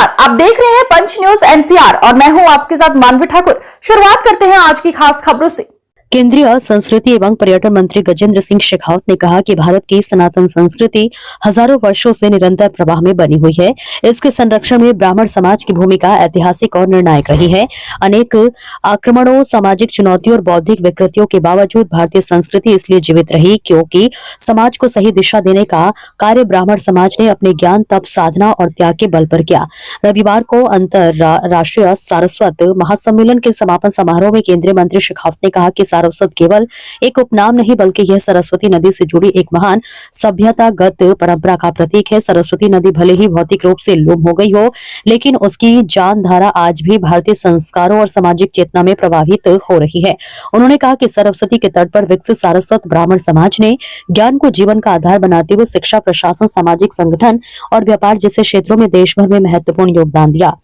नमस्कार, आप देख रहे हैं पंच न्यूज एनसीआर और मैं हूं आपके साथ मानवी ठाकुर। शुरुआत करते हैं आज की खास खबरों से। केंद्रीय संस्कृति एवं पर्यटन मंत्री गजेंद्र सिंह शेखावत ने कहा कि भारत की सनातन संस्कृति हजारों वर्षों से निरंतर प्रवाह में बनी हुई है। इसके संरक्षण में ब्राह्मण समाज की भूमिका ऐतिहासिक और निर्णायक रही है। अनेक आक्रमणों, सामाजिक चुनौतियों और बौद्धिक विकृतियों के बावजूद भारतीय संस्कृति इसलिए जीवित रही क्योंकि समाज को सही दिशा देने का कार्य ब्राह्मण समाज ने अपने ज्ञान, तप, साधना और त्याग के बल पर किया। रविवार को अंतर्राष्ट्रीय सारस्वत महासम्मेलन के समापन समारोह में केंद्रीय मंत्री शेखावत ने कहा कि सारस्वत केवल एक उपनाम नहीं बल्कि यह सरस्वती नदी से जुड़ी एक महान सभ्यतागत परंपरा का प्रतीक है। सरस्वती नदी भले ही भौतिक रूप से लुप्त हो गई हो, लेकिन उसकी जान धारा आज भी भारतीय संस्कारों और सामाजिक चेतना में प्रवाहित हो रही है। उन्होंने कहा कि सरस्वती के तट पर विकसित सारस्वत ब्राह्मण समाज ने ज्ञान को जीवन का आधार बनाते हुए शिक्षा, प्रशासन, सामाजिक संगठन और व्यापार जैसे क्षेत्रों में देश भर में महत्वपूर्ण योगदान दिया।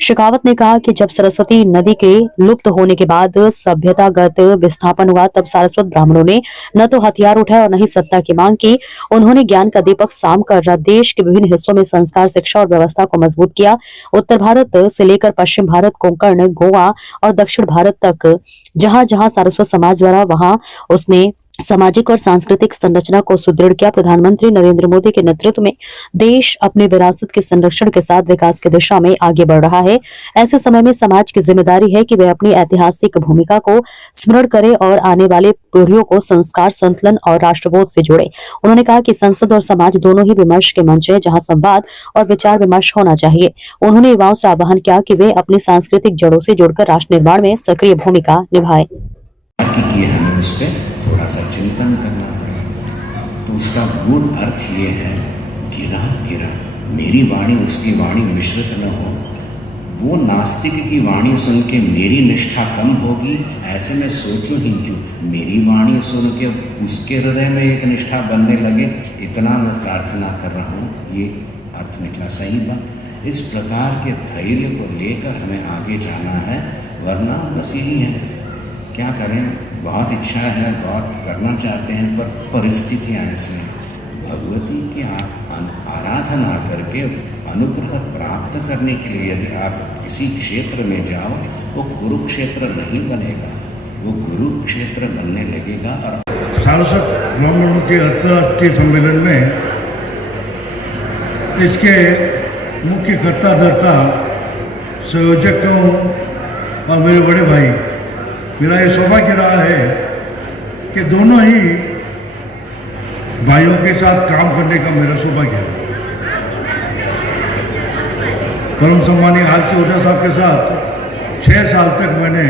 शेखावत ने कहा कि जब सरस्वती नदी के लुप्त होने के बाद सभ्यतागत विस्थापन हुआ, तब सारस्वत ब्राह्मणों ने न तो हथियार उठाए और न ही सत्ता की मांग की। उन्होंने ज्ञान का दीपक साम कर देश के विभिन्न हिस्सों में संस्कार, शिक्षा और व्यवस्था को मजबूत किया। उत्तर भारत से लेकर पश्चिम भारत, कोंकण, गोवा और दक्षिण भारत तक जहां जहां सारस्वत समाज द्वारा वहां उसने सामाजिक और सांस्कृतिक संरचना को सुदृढ़ किया। प्रधानमंत्री नरेंद्र मोदी के नेतृत्व में देश अपने विरासत के संरक्षण के साथ विकास की दिशा में आगे बढ़ रहा है। ऐसे समय में समाज की जिम्मेदारी है कि वे अपनी ऐतिहासिक भूमिका को स्मरण करे और आने वाले पीढ़ियों को संस्कार, संतुलन और राष्ट्रबोध से जोड़े। उन्होंने कहा कि संसद और समाज दोनों ही विमर्श के मंच है जहां संवाद और विचार विमर्श होना चाहिए। उन्होंने युवाओं से आह्वान किया कि वे अपनी सांस्कृतिक जड़ों से जुड़कर राष्ट्र निर्माण में सक्रिय भूमिका निभाएं। थोड़ा सा चिंतन करना पड़ेगा। तो उसका मूल अर्थ ये है, गिरा गिरा मेरी वाणी उसकी वाणी मिश्रित न हो। वो नास्तिक की वाणी सुन के मेरी निष्ठा कम होगी, ऐसे में सोचूं ही क्यों। मेरी वाणी सुन के उसके हृदय में एक निष्ठा बनने लगे, इतना मैं प्रार्थना कर रहा हूँ। ये अर्थ निकला सही बात। इस प्रकार के धैर्य को लेकर हमें आगे जाना है, वरना बस यही है, क्या करें। बहुत इच्छा है, बहुत करना चाहते हैं, पर परिस्थितियाँ इसमें भगवती की आराधना करके अनुग्रह प्राप्त करने के लिए यदि आप किसी क्षेत्र में जाओ, वो कुरुक्षेत्र नहीं बनेगा, वो गुरु क्षेत्र बनने लगेगा। और सारस्वत ब्राह्मणों के अंतर्राष्ट्रीय सम्मेलन में इसके मुख्य कर्ता धर्ता संयोजकों और मेरे बड़े भाई, मेरा ये सौभाग्य रहा है कि दोनों ही भाइयों के साथ काम करने का मेरा सौभाग्य है। परम सम्मानीय आर के ओझा साहब के साथ 6 साल तक मैंने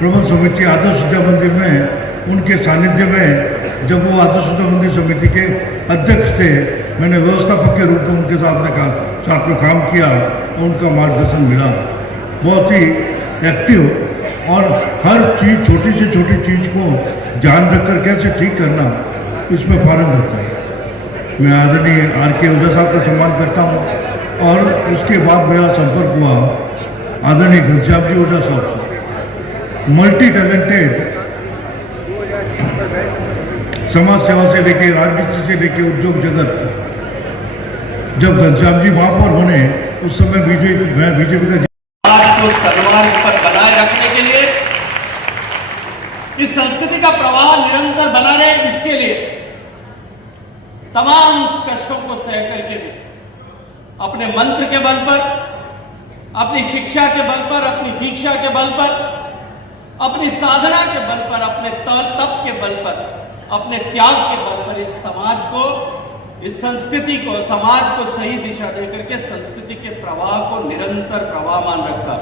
प्रबंध समिति आदर्श विद्या मंदिर में उनके सानिध्य में, जब वो आदर्श विद्या मंदिर समिति के अध्यक्ष थे, मैंने व्यवस्थापक के रूप में उनके साथ में काम किया और उनका मार्गदर्शन मिला। बहुत ही एक्टिव और हर चीज़, छोटी से छोटी चीज़ को ध्यान रखकर कैसे ठीक करना, इसमें पारंगत है। मैं आदरणीय आर के ओझा साहब का सम्मान करता हूँ और उसके बाद मेरा संपर्क हुआ आदरणीय घनश्याम जी ओझा साहब से। मल्टी टैलेंटेड, समाज सेवा से लेके राजनीति से लेके उद्योग जगत। जब घनश्याम जी महापौर बने उस समय बीजेपी का को सम्मान पर बनाए रखने के लिए, इस संस्कृति का प्रवाह निरंतर बना रहे, इसके लिए तमाम कष्टों को सह करके भी अपने मंत्र के बल पर, अपनी शिक्षा के बल पर, अपनी दीक्षा के बल पर, अपनी साधना के बल पर, अपने तप के बल पर, अपने त्याग के बल पर इस समाज को, इस संस्कृति को, समाज को सही दिशा देकर के संस्कृति के प्रवाह को निरंतर प्रवाहमान रखा।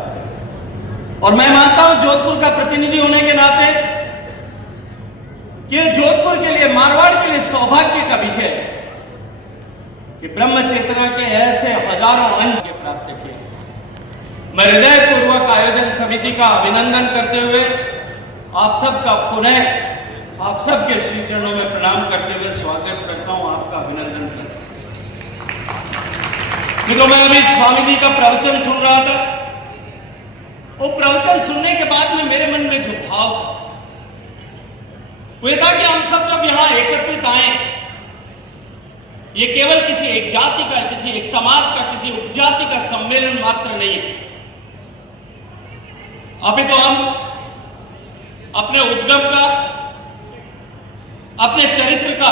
और मैं मानता हूं जोधपुर का प्रतिनिधि होने के नाते कि जोधपुर के लिए, मारवाड़ के लिए सौभाग्य का विषय कि ब्रह्म चेतना के ऐसे हजारों अंश प्राप्त किए। मैं हृदयपूर्वक आयोजन समिति का अभिनंदन करते हुए आप सबका पुनः आप सबके श्री चरणों में प्रणाम करते हुए स्वागत करता हूं, आपका अभिनंदन करता हूं। मित्रों, मैं अभी स्वामी जी का प्रवचन सुन रहा था। वो प्रवचन सुनने के बाद में मेरे मन में जो भाव था वो था कि हम सब जब यहां एकत्रित आए ये केवल किसी एक जाति का, किसी एक समाज का, किसी उपजाति का सम्मेलन मात्र नहीं है। अभी तो हम अपने उद्गम का, अपने चरित्र का,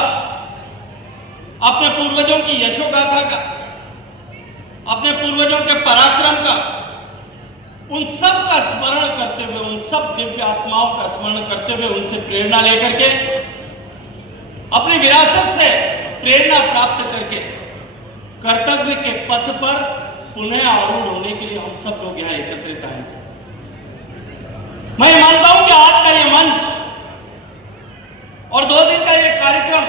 अपने पूर्वजों की यशोगाथा का, अपने पूर्वजों के पराक्रम का, उन सब का स्मरण करते हुए, उन सब दिव्य आत्माओं का स्मरण करते हुए, उनसे प्रेरणा लेकर के, अपनी विरासत से प्रेरणा प्राप्त करके कर्तव्य के पथ पर पुनः आरूढ़ होने के लिए हम सब लोग यहां एकत्रित आए। मैं मानता हूं कि आज का ये मंच और 2 दिन का ये कार्यक्रम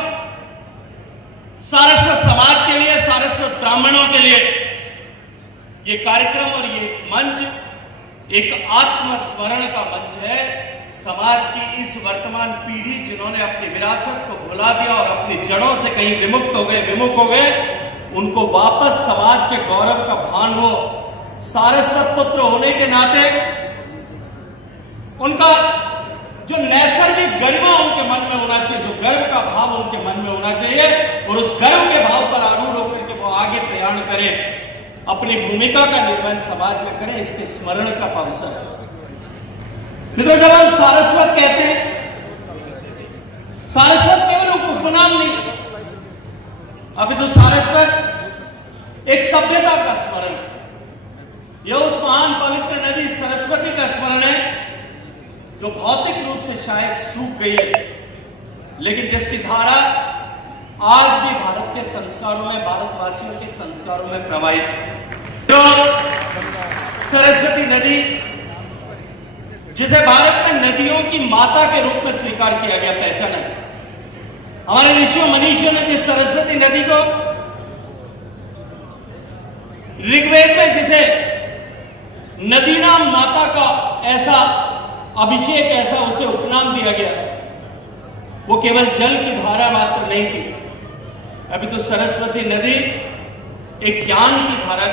सारस्वत समाज के लिए, सारस्वत ब्राह्मणों के लिए ये कार्यक्रम और ये मंच एक आत्मस्मरण का मंच है। समाज की इस वर्तमान पीढ़ी जिन्होंने अपनी विरासत को भुला दिया और अपनी जड़ों से कहीं विमुक्त हो गए, विमुख हो गए, उनको वापस समाज के गौरव का भान हो। सारस्वत पुत्र होने के नाते उनका जो नैसर्गिक गरिमा उनके मन में होना चाहिए, जो गर्व का भाव उनके मन में होना चाहिए, और उस गर्व के भाव पर आरूढ़ होकर के वो आगे प्रयाण करें, अपनी भूमिका का निर्वहन समाज में करें, इसके स्मरण का अवसर है। मित्रों, जब हम सारस्वत कहते हैं, सारस्वत केवल उपनाम नहीं, अभी तो सारस्वत एक सभ्यता का स्मरण है। यह उस महान पवित्र नदी सरस्वती का स्मरण है जो भौतिक रूप से शायद सूख गई है, लेकिन जिसकी धारा आज भी भारत के संस्कारों में, भारतवासियों के संस्कारों में प्रवाहित है। तो सरस्वती नदी, जिसे भारत में नदियों की माता के रूप में स्वीकार किया गया, पहचाना गया। हमारे ऋषियों मनीषियों ने जिस सरस्वती नदी को ऋग्वेद में जिसे नदी नाम माता का ऐसा अभिषेक, ऐसा उसे उपनाम दिया गया, वो केवल जल की धारा मात्र नहीं थी। अभी तो सरस्वती नदी एक ज्ञान की धारा